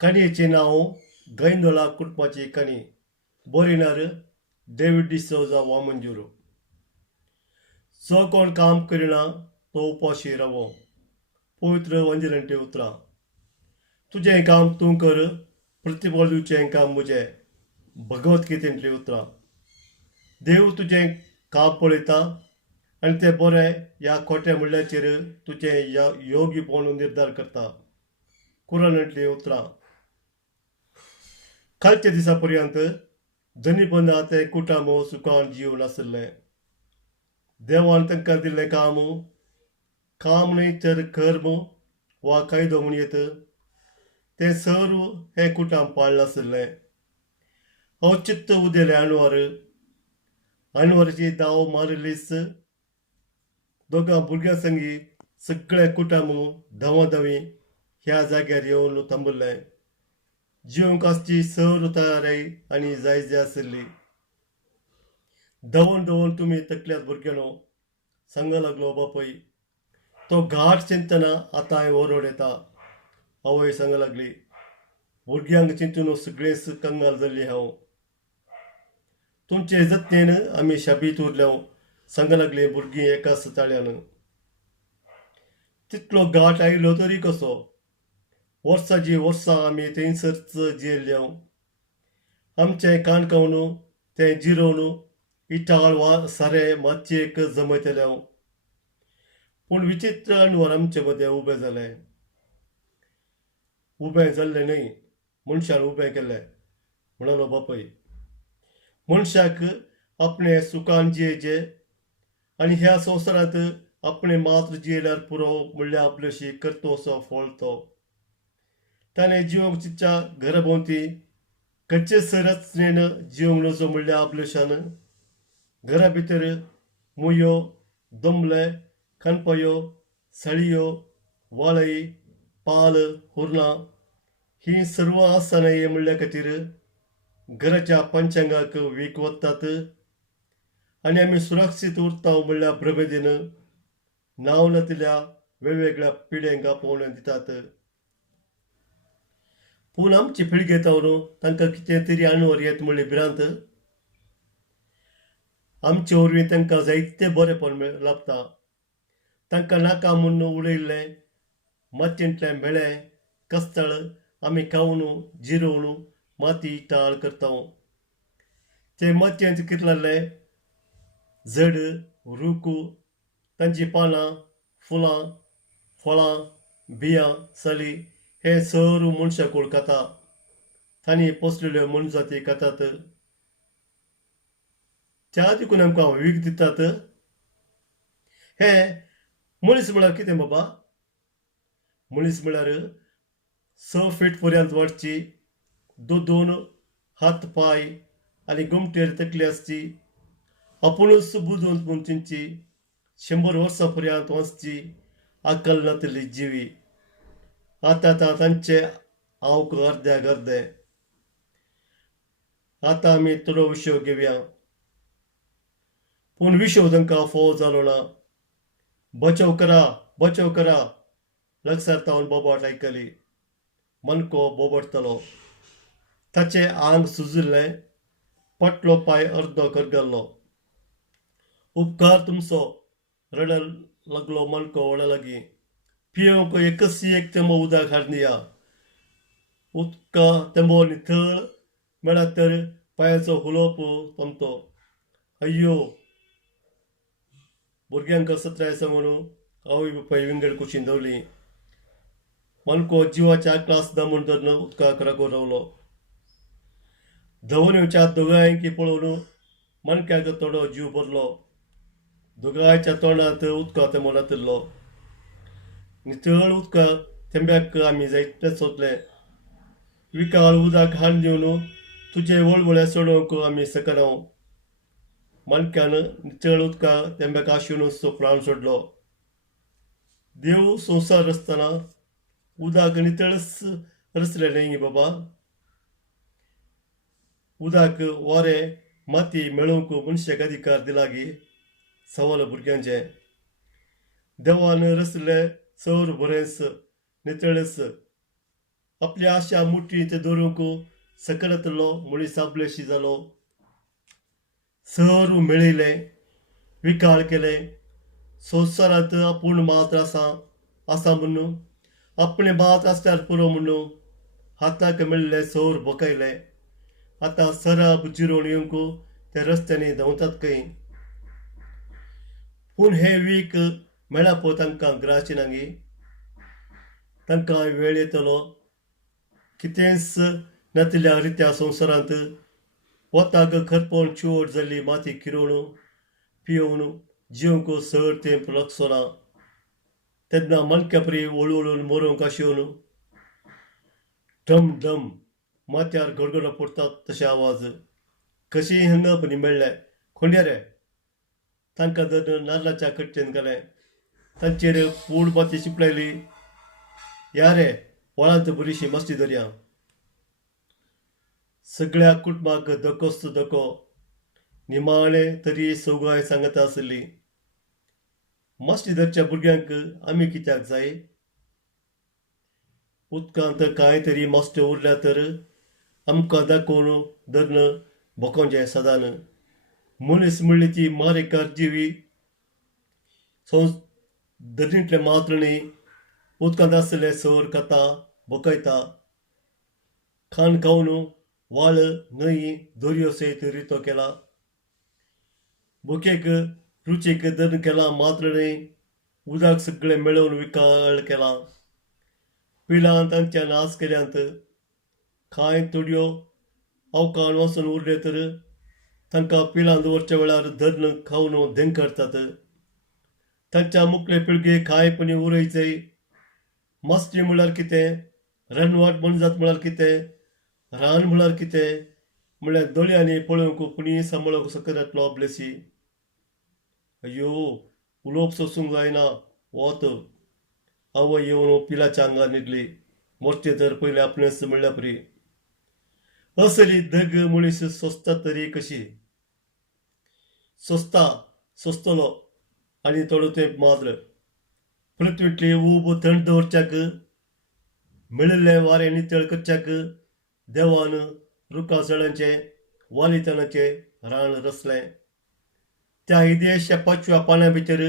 काणयेचें नांव गैंदोळा कुटुंबाची काणी. बरयणार डेव्हिड डिसोजा वामंजूर. जो कोण काम करिना तो उपाशी रावो. पवित्र वंजरांची उतरां. तुजें काम तूं कर, प्रतिफळ दिवचें काम म्हजें. भगवतगीतेंतलीं उतरां. देव तुजें काम पळयता आनी तें बरें ह्या खोट्या म्हणल्याचेर तुजें योग्यपण निर्धार करता. कुरानांतलीं उतरां. कालच्या दिसा पर्यंत धनीबंदा ते कुटुंब सुखान जीव नासलें. देवान तांकां दिल्लें काम न्हय तर कर्म वा कायदो म्हूण येत, तें सर्व हें कुटुंब पाळ्ळें नासलें. औचित्य उदेले अनवराची दाव मारिल्लीच दोगां भुरग्यां संगी सगळें कुटुंब धांवाधावी ह्या जाग्यार येवन थांबलें. जिवंक आसची सर्व तयारी आनी जायजी आशिल्ली. धवून तुमी तकल्यात भुरग्यानो, सांगूंक लागलो बापूय. तो घाट चिंतना आतां ओरड येता. आवय सांगूंक लागली. भुरग्यांक चिंतून सगळींच कंगाल जाल्लीं हांव. तुमचे जतनेन आमी शाबीत उरल्या, सांगूंक लागली भुरगीं एकाच ताळ्यान. तितलो घाट आयलो तरी कसो. वर्सांची वर्सां आमी थंयसरच जियेल्ल्या. आमचें काणकावन तें जिरोवन इटाळ वा सारें मातयेक जमयतल्या. पूण विचित्र अणभर आमचे मदें उबें जालें. उबें जाल्लें न्हय, मनशान उबें केलें, म्हणलो बापूय. मनशाक आपणें सुखान जियेचें आनी ह्या संवसारांत आपणें मात्र जियेल्यार पुरो म्हणल्यार आपल्याशी कर्तवसो फळ तो. ताणें जिवंक चिंतच्या घरा भोंवती कच्चे रचनेन जिवंक नजो म्हणल्यार आपल्याशान. घरा भितर मुयो, दमले, कानपायो, साळयो, वाळय, पाल, हुर्नां हीं सर्व आसनां म्हणल्या खातीर घराच्या पंचांगाक वीक वतात आनी आमी सुरक्षीत उरता म्हणल्यार भ्रमेदीन नांव नातिल्या वेगवेगळ्या पिड्यांक आपोवन दितात. पूण आमची पिळगे तावन तांकां कितें तरी अणभर येत म्हणली भिरांत. आमचे वरवीं तांकां जायतें बरेंपण लाभता. तांकां नाका म्हूण उडयल्लें मातयेंतलें मेळें कस्ताळ आमी खावन जिरोवन माती इटाळ करता. ते मातयेंत कितलें झड, रूख, तांची पानां, फुलां, फळां, बियां, साली हें सर्व मनशाक खाता. तांणी पोसलेल्यो मनजाती खातात. त्या देखून आमकां वीख दितात. हें मनीस म्हळ्यार कितें बाबा? मनीस म्हळ्यार 6 फीट पर्यंत वाडची, दोन हात पाय आनी घुमटेर तकली आसची, आपुणूच बुजोवन म्हूण चिंतची, 100 वर्सां पर्यंत वाचची, आकल नातिल्ली जिवी. आतां तांचे हांवक अर्द्याक अर्दें. आतां आमी थोडो विशय घेवया. पूण विशय तांकां फोव जालो ना. बचाव करा लागसार तावन बोबाट आयकली. मनको बोबडतलो. ताचें आंग सुजिल्लें, पटलो पांय अर्दो करगल्लो. उपकार तुमचो, रडूंक लागलो मनको वडा लागीं. पियेवंक एकच एक तेंबो उदक हाडून दिया. उदका तेंबो नितळ मेळत तर पांयाचो हुलोप सोंपतो. अय्यो. भुरग्यांक सत्राय सांगून आवय बापाय विंगड कुशीन दवरली. मनको जिवाच्या आकलास ना म्हूण धरून उदकाक रागोर रावलो. धवून येवच्या दोगांयकी पळोवन मणक्याक थोडो जीव भरलो. दोगांयच्या तोंडांत उदका तेंबो नातिल्लो. नितळ उदका तेंब्याक आमी जायते सोदलें. विकाळ उदक हाडून दिवन तुजे वळवळे सोडोवंक आमी सकना. मणक्यान नितळ उदका तेंब्याक आशेवनूच तो प्राण सोडलो. देव संवसार रचतना उदक नितळच रचलें न्हय बाबा. उदक, वारें, माती मेळोवंक मनशाक अधिकार दिला गी. सवाल भुरग्यांचें. देवान रचलें सौर बरेंच नितळच. आपल्या आशा मुठींत धरूंक सकलतलो मनीस आपलेशी जालो. सर मेळिल्लें विकाळ केलें. संवसारांत आपूण मात आसा म्हणून आपणे मात आसल्यार पुरो म्हणून हाताक मेळिल्ले सौर बोकायले. आतां सराब जिरोवन येवंक ते रस्त्यांनी धांवतात खंय. पूण हे वीक मेळप तांकां ग्राची नांगी. तांकां वेळ येतलो कितेंच नातिल्या रित्या संवसारांत वताक खरपोन चिवट जाल्ली माती किरोवन पियोवन जिवंक सर तेंप लागचो ना. तेन्ना मनक्या परी वळवळून मरूंक आशिवून ढम ढम माथ्यार गडगडो पडटात तशे आवाज. कशी हंगप निमेळ्ळे. खोंड्या रे. तांकां धरून नाल्लाच्या कट्टेन घालें. तांचेर पूड माती शिपडायली. या रे वळांत बरीशी मस्ती धरया. सगळ्या कुटुंबाक धकोच धको. निमाणें तरी सवगाय सांगता आसली. मस्ती धरच्या भुरग्यांक आमी कित्याक जाय. उदकांत कांय तरी मस्त्यो उरल्या तर आमकां दाखोवन धरण भोकोंचें सदान. मनीस म्हणली ती मारेकार जिवी धरणींतले मात्र न्ही. उदकांत आसले सर खाता भोकयता. खाण खावन व्हाळ न्हंय दर्यो सयत रितो केला. भुकेक रुचीक धरण केला मात्र न्हय. उदक सगळें मेळोवन विकाळ केला. पिलां तांच्या नास केल्यांत. कांय तोडयो अवकाण वचून उरले तर तांकां पिलां दवरच्या वेळार धरण खावन धेंग करतात. तांच्या मुखले पिळगे कांयपणी उरयचय. मस्ती म्हळ्यार कितें, रणवाट मनजात म्हळ्यार कितें, रान म्हळ्यार कितें म्हळ्यार दोळ्यांनी पळोवंक पुणी सांबाळूंक सकत येतलो आपलेसी. अयो उलोवप सोंसूंक जायना. वत आवय येवन पिलाच्या आंगार न्हिदली. मोर्चे तर पयले आपणेच म्हणल्या परी. असली धग मनीस सोंसता तरी कशी. सोंसतलो आनी थोडो तेंप मात्र. पृथ्वींतली ऊब थंड दवरच्याक मेळिल्ले वारें नितळ करच्याक देवान रुखां झाडांचें वालितनाचें रान रचलें. त्या इदेशच्या 5व्या पानां भितर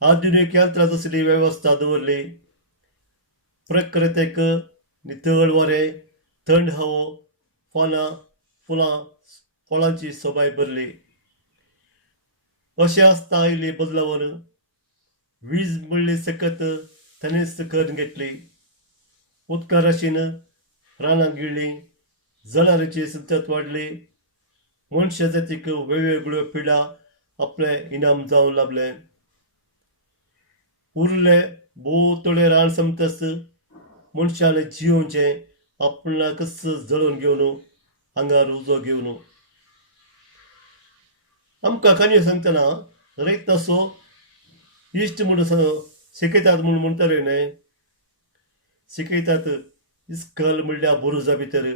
आधुनीक यंत्रां असली वेवस्था दवरली. प्रकृतीक नितळ वारें, थंड हवो, पानां, फुलां, फळांची सोबाय भरली. अशें आसता आयली बदलावन. वीज म्हणली सकत ताणेंच करून घेतली. उदका राशीन रानां गिळ्ळीं. जळाराची संतत वाडली. मनशां जातीक वेगवेगळ्यो पिडा आपले इनाम जावं लागले. उरले भोव थोडे रान समतस मनशान जिवोवचें आपणाकच जळोवन घेवन आंगार उजो घेवन. आमकां काणयो सांगतना रयत असो इश्ट म्हूण शिकयतात म्हूण म्हणटाले न्हय. शिकयतात इस्कल म्हणल्या बुरुजा भितर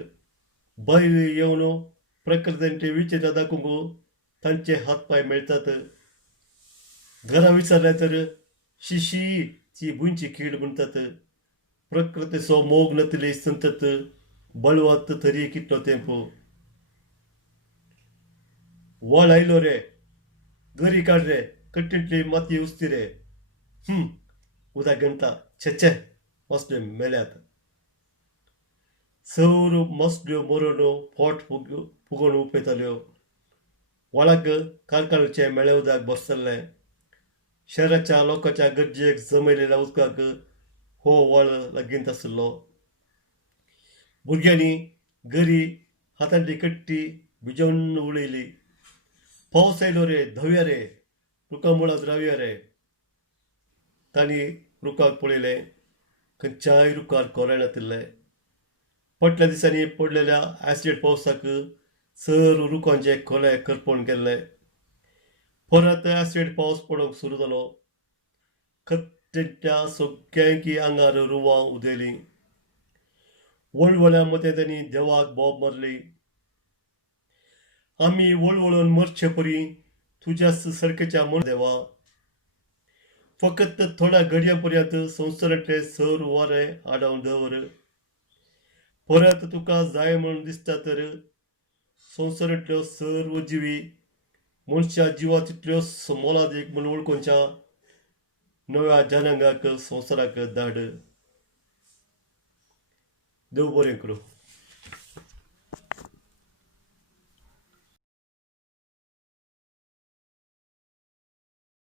भायर येवन प्रकृतींतली विचित्र दाखोवंक तांचे हात पाय मेळटात. घरा विचारलें तर शिशी ची भुंयची कीड म्हणटात. प्रकृतीचो मोग नतली संतत बळवत तरी कितलो तेंप. व्हाळ आयलो रे. गरी काड रे. कट्टींतली माती उस्ती रे. उदक गणता. छे मसल्यो मेल्यात. सौर मसल्यो मरून पोट फुगोवन उपेताल्यो. व्हाळाक कारखान्याचें मेळें उदक बसतलें. शहराच्या लोकांच्या गरजेक जमयलेल्या उदकाक हो व्हाळ लागींत आसलो. भुरग्यांनी गरी हातांतली कट्टी भिजोवन उडयली. पावस आयलो रे. धवया रे. रुखां मुळांत रावया रे. तांणी रुखाक पळयलें. खंयच्याय रुखार कोरें नातिल्लें. फाटल्या दिसांनी पडलेल्या ऍसिड पावसाक सर रुखांचे खोले करपोन गेल्ले. परत ऍसिड पावस पडोंक सुरू जालो. कट्टेंतल्या सगळ्यांकी आंगार रुवां उदेलीं. वळवळ्या मदें तांणी देवाक बोब मारली. आमी वळवळून मरचे परी तुज्याच सारकेच्या म्हण देवा. फकत थोड्या घडयां पर्यंत संवसारांतले सर वारें आडावन दवर. परत तुका जाय म्हणून दिसता तर संवसारांतल्यो सर्व जिवी मनशा जिवा तितल्यो मोलादीक म्हूण वळखुच्या नव्या जनांगाक संवसाराक धाड. देव बरें करूं.